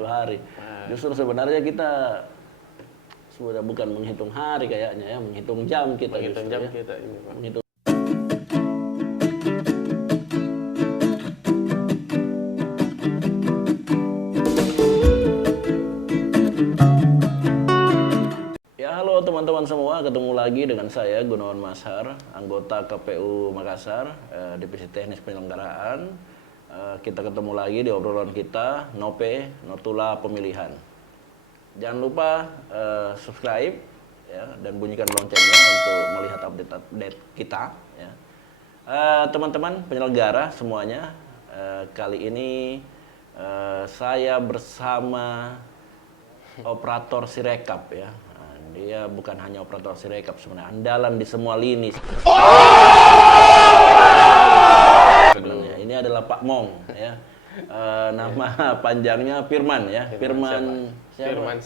satu hari. Justru sebenarnya kita sudah bukan menghitung hari kayaknya ya, menghitung jam kita. Menghitung jam ya. kita ini, Pak. Menghitung. Ya, halo teman-teman semua, ketemu lagi dengan saya Gunawan Mashar, anggota KPU Makassar, Divisi Teknis Penyelenggaraan. Kita ketemu lagi di obrolan kita, Nope, Notula Pemilihan. Jangan lupa subscribe ya, dan bunyikan loncengnya untuk melihat update kita. Ya. Teman-teman penyelenggara semuanya, kali ini saya bersama operator Sirekap ya. Dia bukan hanya operator Sirekap sebenarnya, andalan di semua lini. Sebenarnya ini adalah Pak Mong ya. Nama panjangnya Firman ya. Firman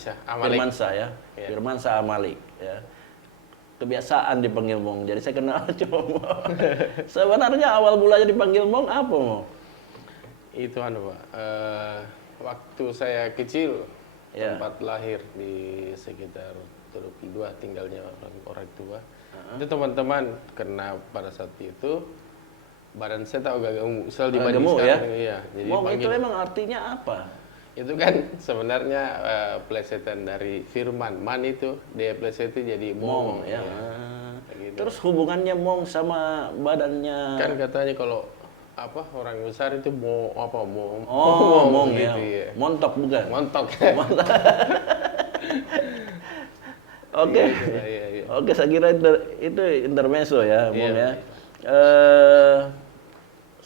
Syah Amalik. Firman Syah ya. Firman Syah Amalik ya. Kebiasaan dipanggil Mong. Jadi saya kenal cuma Mong. Sebenarnya awal mulanya dipanggil Mong apa, Mong? Itu Pak. Waktu saya kecil tempat lahir di sekitar Teluk 2 tinggalnya orang tua. Itu teman-teman karena pada saat itu badan saya tak agak gemuk, selalu dibanding sekarang. Ya? Iya, jadi Mong itu emang artinya apa? Itu kan sebenarnya plesetan dari Firman, man itu dia plesetan jadi Mong ya. Gitu. Terus hubungannya Mong sama badannya? Kan katanya kalau orang besar itu Mong gitu ya. Montok bukan? Montok. Oke. Iya. Oke, saya kira itu intermezzo ya, Mong ya.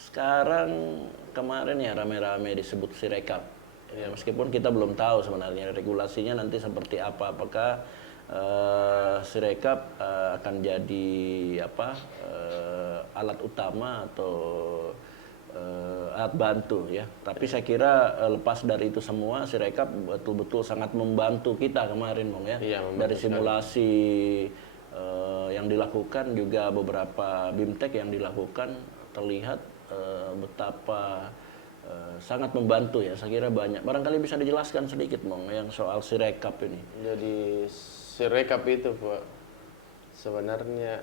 Sekarang kemarin ya rame-rame disebut Sirekap. Ya, meskipun kita belum tahu sebenarnya regulasinya nanti seperti apa. Apakah Sirekap akan jadi alat utama atau alat bantu ya. Tapi saya kira lepas dari itu semua, Sirekap betul-betul sangat membantu kita kemarin, Mong ya. Iya, dari simulasi yang dilakukan, juga beberapa BIMTEK yang dilakukan, terlihat betapa sangat membantu ya. Saya kira banyak. Barangkali bisa dijelaskan sedikit, Mong, yang soal Sirekap ini. Jadi Sirekap itu Pak, sebenarnya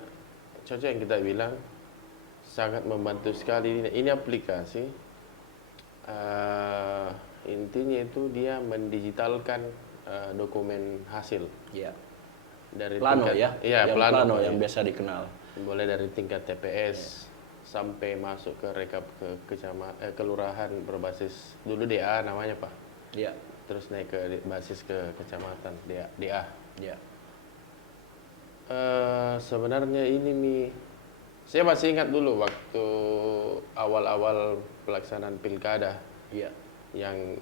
cocok yang kita bilang sangat membantu sekali. Ini aplikasi intinya itu dia mendigitalkan dokumen hasil. Ya. Dari plano tingkat, ya. Iya, plano yang biasa dikenal. Mulai dari tingkat TPS sampai masuk ke rekap ke kelurahan berbasis dulu DA namanya Pak. Iya. Terus naik ke basis ke kecamatan DA. Iya. Sebenarnya ini saya masih ingat dulu waktu awal-awal pelaksanaan pilkada. Iya. Yang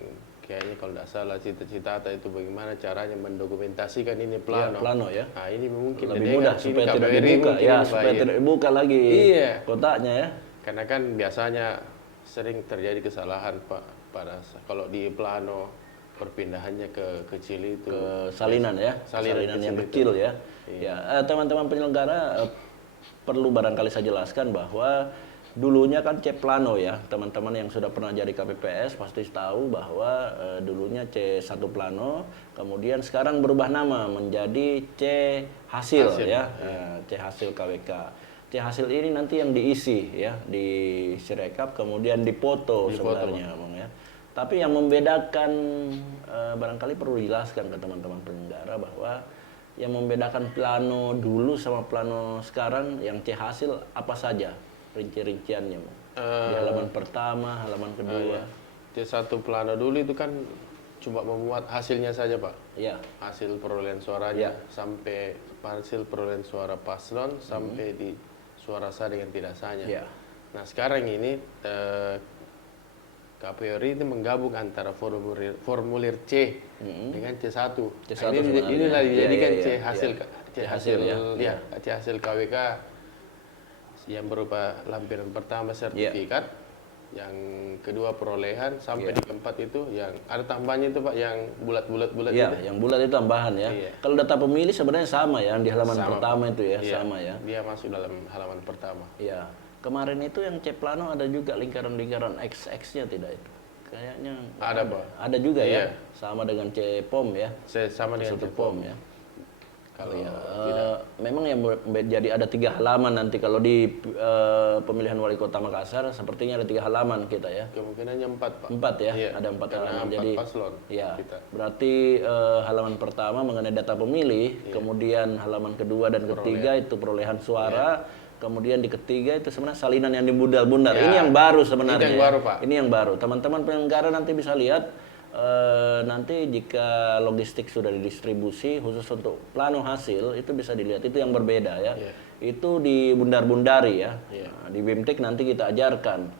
kayaknya kalau tidak salah cita-cita itu bagaimana caranya mendokumentasikan ini plano. Ya, plano ya. Nah, ini mungkin lebih mudah supaya tidak dibuka ya, supaya tidak dibuka lagi kotaknya ya. Karena kan biasanya sering terjadi kesalahan Pak pada kalau di plano perpindahannya ke kecil itu ke salinan ya. Salinan yang kecil ya. Ya, teman-teman penyelenggara perlu barangkali saya jelaskan bahwa dulunya kan C Plano ya, teman-teman yang sudah pernah jadi KPPS pasti tahu bahwa dulunya C1 Plano, kemudian sekarang berubah nama menjadi C Hasil. Ya, C Hasil KWK. C Hasil ini nanti yang diisi ya di Sirekap, kemudian dipoto sebenarnya, Bang ya. Tapi yang membedakan barangkali perlu dijelaskan ke teman-teman penyelenggara bahwa yang membedakan plano dulu sama plano sekarang yang C Hasil apa saja rinci-rinciannya, di halaman pertama, halaman kedua. C1 plano dulu itu kan cuma memuat hasilnya saja Pak. Iya. Hasil perolehan suaranya sampai hasil perolehan suara paslon sampai di suara sah dengan tidak sahnya. Iya. Nah sekarang ini KPU RI itu menggabung antara formulir C dengan C1. C1 inilah dijadikan C hasil KWK yang berupa lampiran pertama sertifikat, yang kedua perolehan, sampai di keempat itu yang ada tambahannya itu Pak, yang bulat-bulat Iya, itu. yang bulat itu tambahan ya. Kalau data pemilih sebenarnya sama ya, di halaman pertama itu ya, sama ya. Dia masuk dalam halaman pertama. Iya. Kemarin itu yang C Plano ada juga lingkaran-lingkaran XX-nya tidak itu? Kayaknya Ada, Pak. Ada juga Iya. ya, sama dengan C-POM ya. Sama dengan Satu Cepom. POM ya. Kalau Ya, tidak, memang yang jadi ada 3 halaman nanti kalau di pemilihan wali kota Makassar sepertinya ada 3 halaman kita ya. kemungkinannya 4, Pak. 4 ya, Iya, ada 4 karena halaman. 4 Jadi paslon ya, kita. berarti halaman pertama mengenai data pemilih, kemudian halaman kedua dan ketiga itu perolehan suara, kemudian di ketiga itu sebenarnya salinan yang dibundar-bundar. Ya, Ini yang baru sebenarnya. itu yang baru, Pak. Ini yang baru. Teman-teman penyelenggara nanti bisa lihat nanti jika logistik sudah didistribusi khusus untuk plano hasil itu bisa dilihat, itu yang berbeda ya. Iya. Itu dibundar-bundari ya. Iya. Nah, di BIMTEK nanti kita ajarkan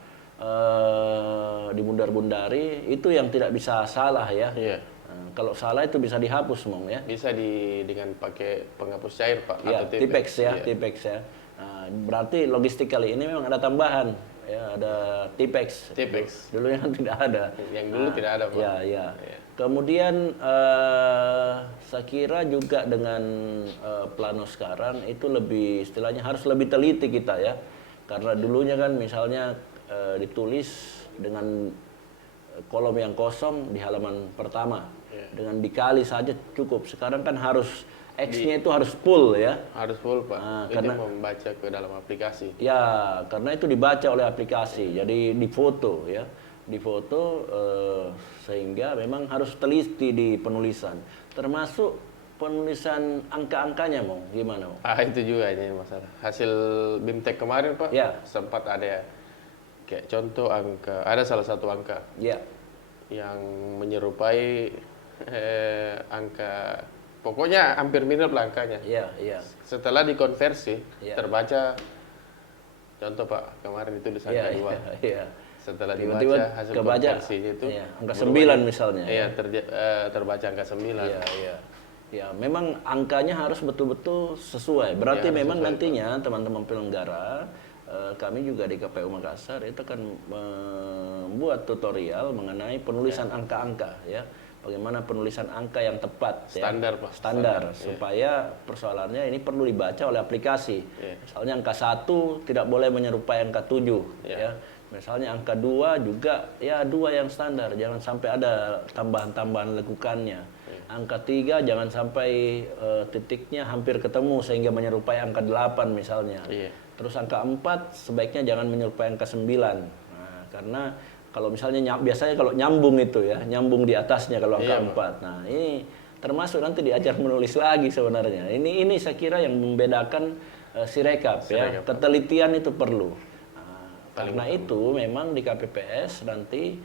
dibundar-bundari, itu yang tidak bisa salah ya. Iya. Nah, kalau salah itu bisa dihapus Mong ya. Bisa dengan pakai penghapus cair, Pak, Ya, atau Tipex ya, Iya. Tipex ya. Nah, berarti logistik kali ini memang ada tambahan ya, ada Tipex. Tipex. Dulunya kan tidak ada. Yang dulu tidak ada, Pak. Ya, ya. Iya. Kemudian saya kira juga dengan plano sekarang itu lebih istilahnya harus lebih teliti kita ya. Karena dulunya kan misalnya ditulis dengan kolom yang kosong di halaman pertama. Dengan dikali saja cukup. Sekarang kan harus X-nya itu harus full ya. Harus full, Pak. Nah, Itu karena- membaca ke dalam aplikasi. Ya, karena itu dibaca oleh aplikasi, jadi difoto ya, difoto sehingga memang harus teliti di penulisan, termasuk penulisan angka-angkanya, mau gimana? Mo? Itu juga ini masalah. Hasil BIMTEK kemarin, Pak, Ya. sempat ada kayak contoh angka, ada salah satu angka Ya, yang menyerupai angka, pokoknya hampir mirip lah angkanya. ya, ya, Setelah dikonversi, Ya. terbaca, contoh Pak, kemarin itu di ya, angka 2. ya. Setelah Tiba-tiba dibaca hasil kebaca, konversinya itu ya, angka berubah 9 jadi- misalnya. Iya, terbaca angka 9. Ya, ya. Ya, memang angkanya harus betul-betul sesuai. Berarti Ya, harus memang sesuai, nantinya teman-teman penyelenggara, kami juga di KPU Makassar itu akan membuat tutorial mengenai penulisan angka-angka ya. Bagaimana penulisan angka yang tepat Standar, ya. Pak. Standar, Standar, supaya persoalannya ini perlu dibaca oleh aplikasi. Iya. Misalnya angka 1 tidak boleh menyerupai angka 7 Iya. ya. Misalnya angka 2 juga ya 2 yang standar, jangan sampai ada tambahan-tambahan lekukannya. Angka 3 jangan sampai titiknya hampir ketemu sehingga menyerupai angka 8 misalnya. Iya. Terus angka 4 sebaiknya jangan menyerupai angka 9. Nah, karena kalau misalnya biasanya kalau nyambung itu ya, nyambung di atasnya kalau angka Iya, 4. Nah, ini termasuk nanti diajar menulis lagi sebenarnya. Ini saya kira yang membedakan Sirekap ya. Sirekap. Ketelitian itu perlu. Karena itu memang di KPPS nanti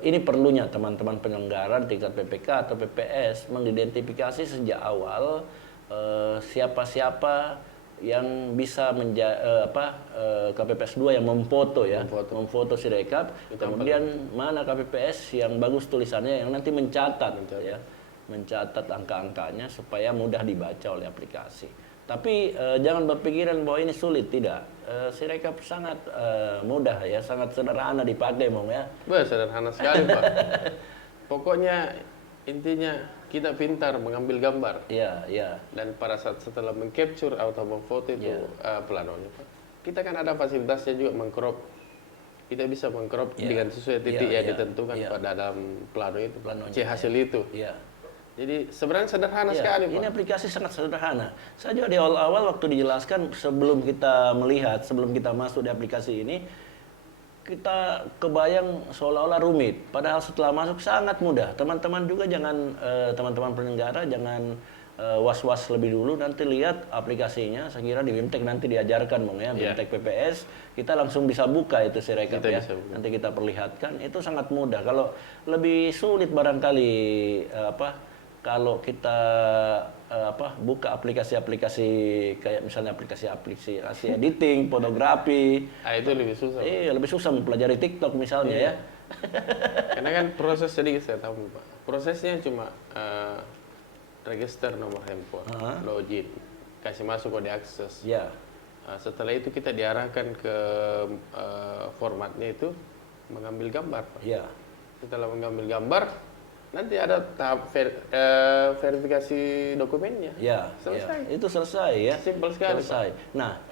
ini perlunya teman-teman penyelenggara di tingkat PPK atau PPS mengidentifikasi sejak awal siapa-siapa yang bisa KPPS 2 yang memfoto ya, memfoto Sirekap, kemudian mana KPPS yang bagus tulisannya yang nanti mencatat ya, mencatat angka-angkanya supaya mudah dibaca oleh aplikasi. Tapi jangan berpikiran bahwa ini sulit, tidak. Sirekap sangat mudah ya, sangat sederhana dipakai Mong ya. Sederhana sekali, Pak. Pokoknya intinya kita pintar mengambil gambar. Iya, iya. Dan pada saat setelah mengcapture atau memfoto itu planonya, Pak, kita kan ada fasilitasnya juga mengcrop. Kita bisa mengcrop dengan sesuai titik yang ditentukan pada dalam plano itu, C hasil itu. Iya. Jadi sebenarnya sederhana sekali, Pak. Ini aplikasi sangat sederhana. Saya juga di awal-awal waktu dijelaskan sebelum kita melihat, sebelum kita masuk di aplikasi ini, kita kebayang seolah-olah rumit. Padahal setelah masuk sangat mudah. Teman-teman juga jangan, teman-teman penyelenggara jangan was-was lebih dulu. Nanti lihat aplikasinya. Saya kira di BIMTEK nanti diajarkan Mong ya, BIMTEK PPS. Kita langsung bisa buka itu Sirekap ya. Nanti kita perlihatkan. Itu sangat mudah. Kalau lebih sulit barangkali kalau kita buka aplikasi-aplikasi kayak misalnya aplikasi editing, fotografi, Itu lebih susah. lebih susah mempelajari TikTok misalnya ya. Karena kan proses sedikit saya tahu, Pak. Prosesnya cuma register nomor handphone, login, kasih masuk kode akses. Ya. Setelah itu kita diarahkan ke formatnya itu mengambil gambar, Pak. Ya. Setelah mengambil gambar, nanti ada tahap verifikasi dokumennya. Ya, Selesai. ya. Itu selesai ya. Simpel sekali, Selesai. Nah,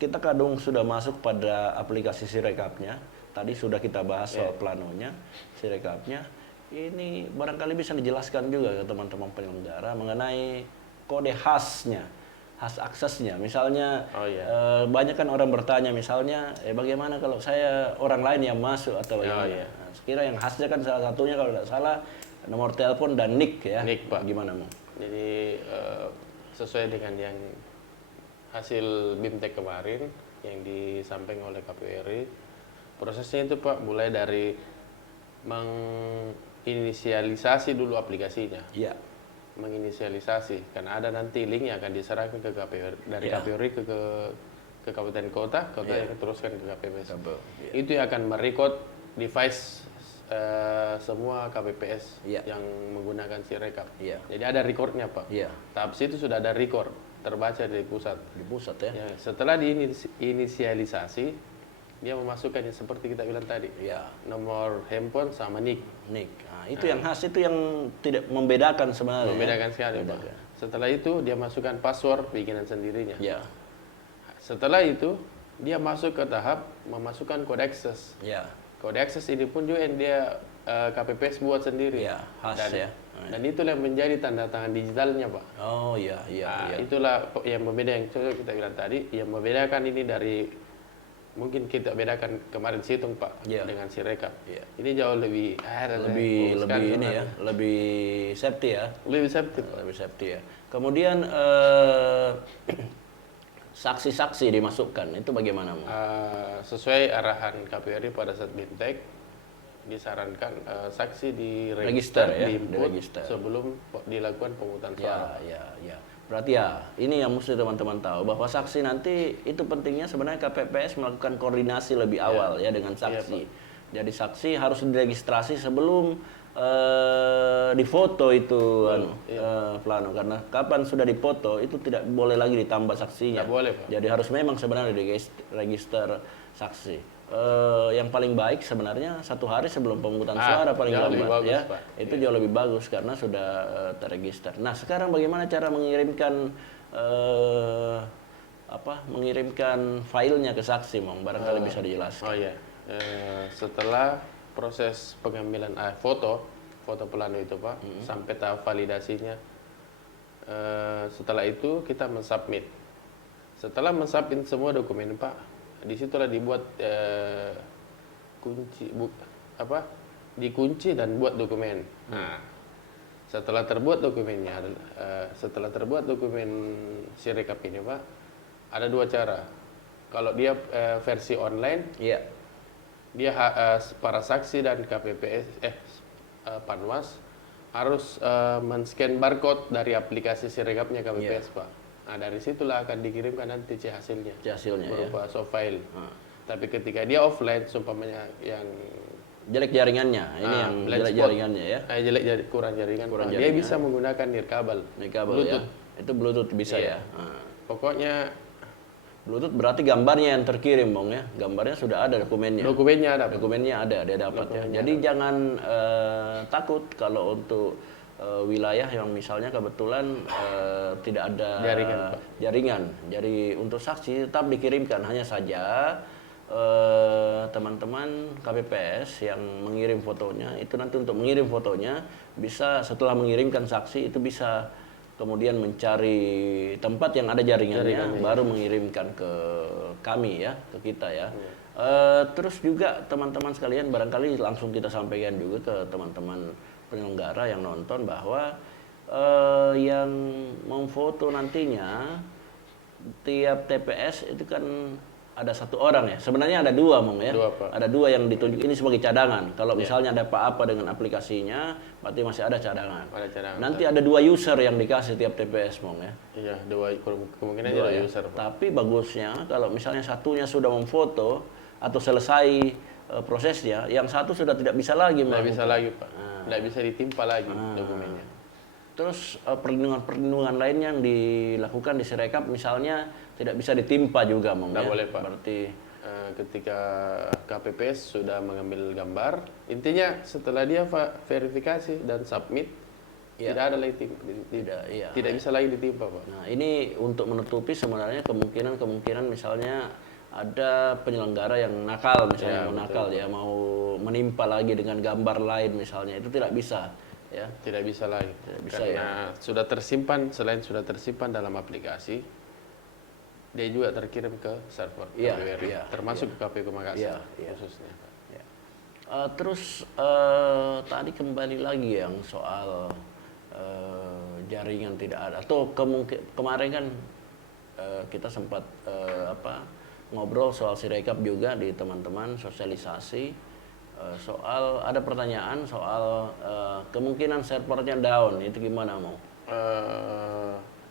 kita kadung sudah masuk pada aplikasi Sirekapnya. tadi sudah kita bahas soal planonya, sirekapnya. Ini barangkali bisa dijelaskan juga ke teman-teman penyelenggara mengenai kode khasnya, khas aksesnya. Misalnya banyak kan orang bertanya misalnya, bagaimana kalau saya orang lain yang masuk atau bagaimana? Nah, sekira yang khasnya kan salah satunya kalau tidak salah nomor telepon dan nick ya. Nick, Pak. Gimana, Mo? Jadi sesuai dengan yang hasil BIMTEK kemarin yang disampaikan oleh KPU RI, prosesnya itu Pak mulai dari menginisialisasi dulu aplikasinya. Iya. Menginisialisasi, karena ada nanti link yang akan diserahkan ke KPU dari KPU RI ke kabupaten kota yang teruskan ke KPPS. Itu yang akan merecord device semua KPPS yang menggunakan Sirekap. Jadi ada recordnya Pak. Tahap situ sudah ada record terbaca di pusat. Di pusat ya. Setelah diinisialisasi, dia memasukkan yang seperti kita bilang tadi. Nomor handphone sama nick. Nah, itu yang khas, itu yang tidak membedakan sebenarnya. Membedakan sekali Pak. Setelah itu dia masukkan password bikinan sendirinya. Setelah itu dia masuk ke tahap memasukkan kode akses. Kode akses ini pun juga yang dia KPPS buat sendiri. Khas dan itulah yang menjadi tanda tangan digitalnya Pak. Itulah yang berbeda, yang kita bilang tadi, yang membedakan ini dari mungkin kita bedakan kemarin Situng Pak dengan Sirekap. Ini jauh lebih ini ya, lebih safety ya. Lebih safety. Lebih safety ya. Kemudian saksi-saksi dimasukkan, itu bagaimana, Mo? Sesuai arahan KPU RI pada saat BIMTEK, disarankan saksi diregister, sebelum dilakukan pemungutan suara. Berarti ini yang mesti teman-teman tahu, bahwa saksi nanti itu pentingnya sebenarnya KPPS melakukan koordinasi lebih awal dengan saksi. Jadi saksi harus diregistrasi sebelum difoto itu plano, karena kapan sudah difoto itu tidak boleh lagi ditambah saksinya. Tidak boleh, Pak. Jadi harus memang sebenarnya register saksi. Yang paling baik sebenarnya 1 hari sebelum pemungutan suara paling lambat ya. Itu jauh lebih bagus karena sudah terregister. Nah, sekarang bagaimana cara mengirimkan mengirimkan filenya ke saksi, Mong? Barangkali bisa dijelaskan. Setelah proses pengambilan foto plano itu Pak, sampai tahap validasinya, setelah itu kita mensubmit. Setelah mensubmit semua dokumen Pak, disitulah dibuat dikunci dan buat dokumen. Nah, setelah terbuat dokumennya, setelah terbuat dokumen Sirekap ini Pak, ada 2 cara. Kalau dia versi online, dia para saksi dan KPPS Panwas harus men-scan barcode dari aplikasi Sirekapnya KPPS Pak. Nah, dari situlah akan dikirimkan nanti hasilnya berupa soft file. Tapi ketika dia offline, seumpamanya yang jelek jaringannya, ini yang jelek jaringannya ya. Kurang jaringan. Dia bisa menggunakan nirkabel. Bluetooth. Itu Bluetooth bisa ya. Pokoknya Bluetooth berarti gambarnya yang terkirim, Bang ya. Gambarnya sudah ada dokumennya. Dokumennya ada, dia dapat ya. Jadi jangan takut kalau untuk wilayah yang misalnya kebetulan tidak ada jaringan. Jadi untuk saksi tetap dikirimkan, hanya saja teman-teman KPPS yang mengirim fotonya itu nanti untuk mengirim fotonya bisa setelah mengirimkan saksi itu bisa kemudian mencari tempat yang ada jaringannya baru mengirimkan ke kami ya, ke kita ya. Terus juga teman-teman sekalian barangkali langsung kita sampaikan juga ke teman-teman penyelenggara yang nonton bahwa yang memfoto nantinya tiap TPS itu kan ada 1 orang ya. Sebenarnya ada 2, Mong ya. Ada 2 yang ditunjuk ini sebagai cadangan. Kalau misalnya ada apa-apa dengan aplikasinya, berarti masih ada cadangan. Nanti ada 2 user yang dikasih tiap TPS, Mong ya. Iya, kemungkinan 2 user. Tapi bagusnya kalau misalnya satunya sudah memfoto atau selesai prosesnya, yang satu sudah tidak bisa lagi. Tidak bisa lagi, Pak. Tidak bisa ditimpa lagi dokumennya. Terus perlindungan lainnya yang dilakukan di Sirekap misalnya tidak bisa ditimpa juga, Mong. Tidak boleh, Pak. Berarti ketika KPPS sudah mengambil gambar, intinya setelah dia verifikasi dan submit, tidak ada lagi tidak bisa lagi ditimpa, Pak. Nah, ini untuk menutupi sebenarnya kemungkinan misalnya ada penyelenggara yang nakal misalnya, mau nakal ya, mau menimpa lagi dengan gambar lain misalnya, itu tidak bisa ya. Tidak bisa lagi. Tidak bisa, karena sudah tersimpan, selain sudah tersimpan dalam aplikasi, dia juga terkirim ke server Iya, KPWRI, iya, termasuk ke KPU Makassar iya. khususnya. Ya. Terus tadi kembali lagi yang soal jaringan tidak ada, atau kemarin kan kita sempat ngobrol soal Sirekap juga di teman-teman sosialisasi soal ada pertanyaan soal kemungkinan servernya down, itu gimana mau?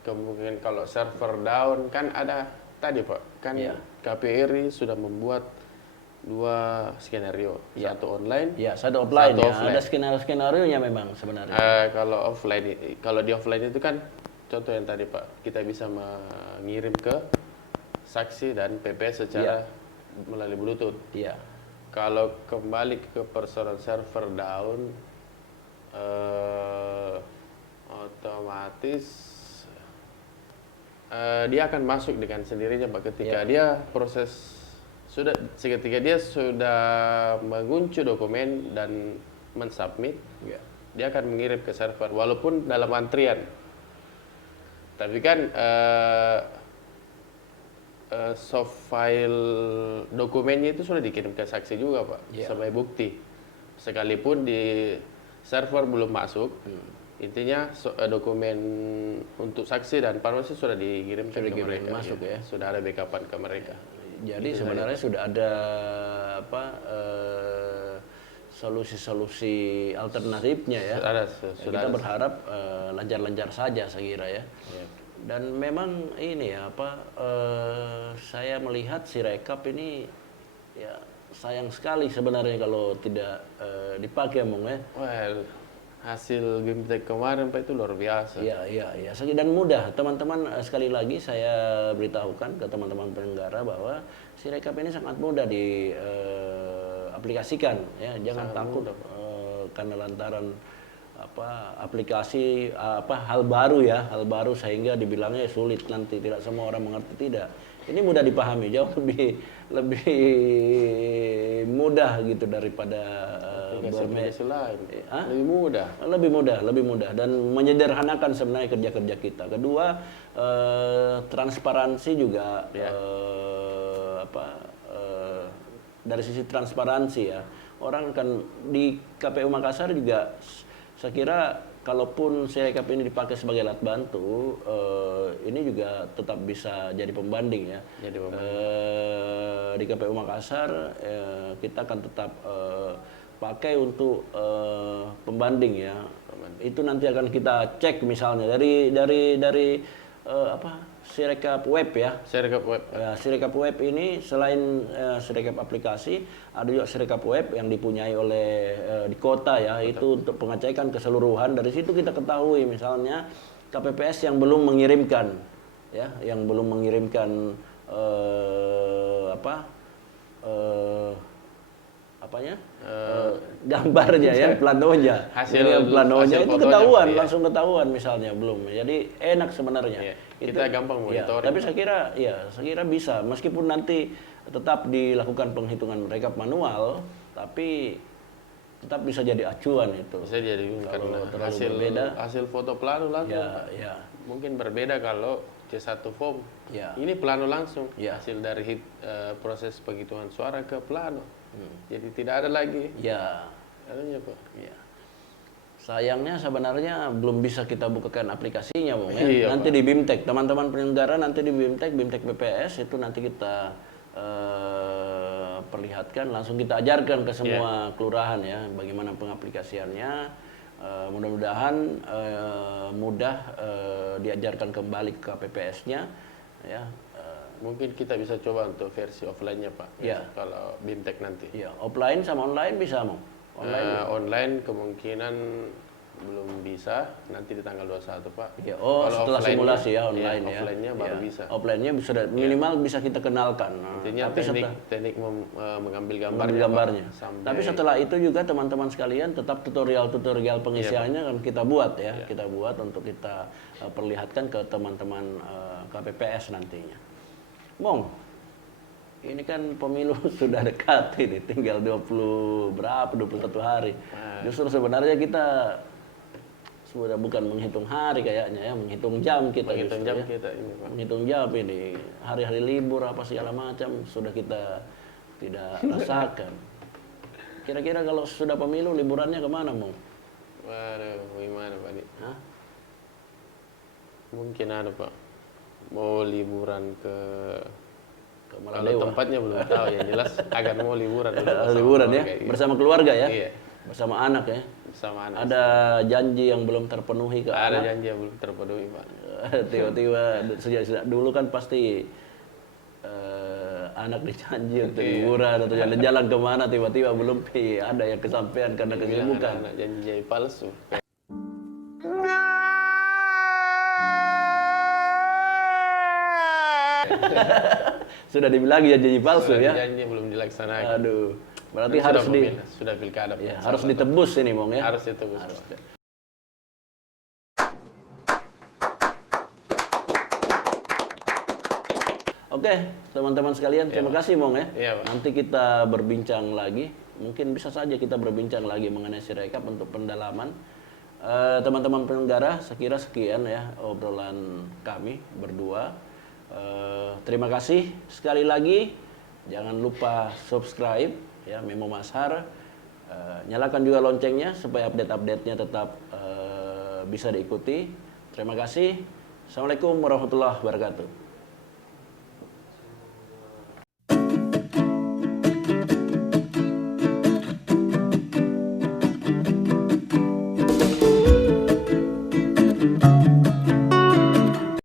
Kemungkinan kalau server down kan ada tadi Pak, kan KPRI sudah membuat 2 skenario, satu online, Satu offline satu ya. offline. Ada skenario-nya memang sebenarnya. Kalau offline, kalau di offline itu kan contoh yang tadi Pak, kita bisa mengirim ke saksi dan PPS secara melalui Bluetooth. Iya. Kalau kembali ke persoalan server down, otomatis dia akan masuk dengan sendirinya Pak, ketika dia proses ketika dia sudah mengunci dokumen dan mensubmit, dia akan mengirim ke server walaupun dalam antrian. Tapi kan soft file dokumennya itu sudah dikirim ke saksi juga Pak, sebagai bukti. Sekalipun di server belum masuk, intinya dokumen untuk saksi dan farmasi sudah dikirim ke mereka. Masuk ya. Sudah ada backupan ke mereka. Jadi sebenarnya sudah ada solusi-solusi alternatifnya ya. Kita berharap lancar-lancar saja saya kira ya. Dan memang ini ya saya melihat Sirekap ini ya sayang sekali sebenarnya kalau tidak dipakai Mong ya. Well, hasil BIMTEK kemarin Pak itu luar biasa. Iya. Dan mudah. Teman-teman, sekali lagi saya beritahukan ke teman-teman penyelenggara bahwa Sirekap ini sangat mudah diaplikasikan ya. Jangan takut karena lantaran aplikasi hal baru sehingga dibilangnya sulit, nanti tidak semua orang mengerti. Tidak, ini mudah dipahami, jauh lebih mudah gitu daripada aplikasi lain. Lebih mudah dan menyederhanakan sebenarnya kerja kita. Kedua, transparansi juga dari sisi transparansi ya, orang akan di KPU Makassar juga. Saya kira kalaupun Sirekap ini dipakai sebagai alat bantu, ini juga tetap bisa jadi pembanding ya. Di KPU Makassar kita akan tetap pakai untuk pembanding ya. Itu nanti akan kita cek misalnya dari Sirekap web ya. Sirekap web. Ya, Sirekap web ini selain Sirekap aplikasi, ada juga Sirekap web yang dipunyai oleh di kota ya. Itu untuk pengecekan keseluruhan. Dari situ kita ketahui misalnya KPPS yang belum mengirimkan ya, yang belum mengirimkan gambarnya ya, planonya. Planonya itu ketahuan, langsung ketahuan misalnya belum. Jadi enak sebenarnya. Kita gampang monitoring. Tapi saya kira bisa, meskipun nanti tetap dilakukan penghitungan mereka manual, tapi tetap bisa jadi acuan itu. Bisa jadi karena hasil foto plano langsung. Mungkin berbeda kalau C1 form. Ini plano langsung. Hasil dari proses penghitungan suara ke plano. Jadi tidak ada lagi. Adanya Pak. Sayangnya sebenarnya belum bisa kita bukakan aplikasinya, Bung. Nanti di BIMTEK, teman-teman penyelenggara nanti di BIMTEK PPS itu nanti kita perlihatkan, langsung kita ajarkan ke semua kelurahan ya, bagaimana pengaplikasiannya. Mudah-mudahan mudah diajarkan kembali ke KPPS-nya ya. Mungkin kita bisa coba untuk versi offline-nya Pak. Kalau BIMTEK nanti. Offline sama online bisa, Bung. Online kemungkinan belum bisa, nanti di tanggal 21 Pak. Setelah simulasi ya online ya. Offline-nya baru bisa. Offline-nya sudah minimal bisa kita kenalkan. Intinya teknik mengambil gambarnya. Tapi setelah itu juga teman-teman sekalian tetap tutorial pengisiannya kan kita buat ya. Kita buat untuk kita perlihatkan ke teman-teman KPPS nantinya. Mong, ini kan pemilu sudah dekat ini, tinggal 21 hari. Justru sebenarnya kita sudah bukan menghitung hari kayaknya ya, menghitung jam kita. Menghitung justru jam ya. kita ini, Pak. Menghitung jam ini, hari-hari libur apa segala macam sudah kita tidak rasakan. Kira-kira kalau sudah pemilu liburannya kemana, Mong? Waduh, gimana Pak Di? Hah? Mungkin ada Pak, mau liburan ke kalau Maladewa. tempatnya belum tahu, yang jelas akan mau liburan dulu bersama Liburan ya, keluarga, iya. bersama keluarga ya, Iya, bersama anak ya. bersama anak. Ada janji yang belum terpenuhi ke Ada anak. janji yang belum terpenuhi Pak. Tiba-tiba sejak dulu kan pasti anak dijanji untuk liburan atau jalan-jalan kemana, tiba-tiba belum ada yang kesampaian karena kesibukan. Anak janji palsu. Sudah dibilang janji palsu ya. Janji belum dilaksanakan. Aduh, berarti Kan harus sudah pilkada. ya, Pak. harus ditebus ini, Mong ya. Harus ditebus. Pak. Oke, teman-teman sekalian, terima kasih, Mong ya. Iya, Pak. Nanti kita berbincang lagi. Mungkin bisa saja kita berbincang lagi mengenai Sirekap untuk pendalaman. Teman-teman penyelenggara, saya kira sekian ya obrolan kami berdua. Terima kasih sekali lagi. Jangan lupa subscribe ya Memo Mashar. Nyalakan juga loncengnya supaya update-update-nya tetap bisa diikuti. Terima kasih. Assalamualaikum warahmatullahi wabarakatuh.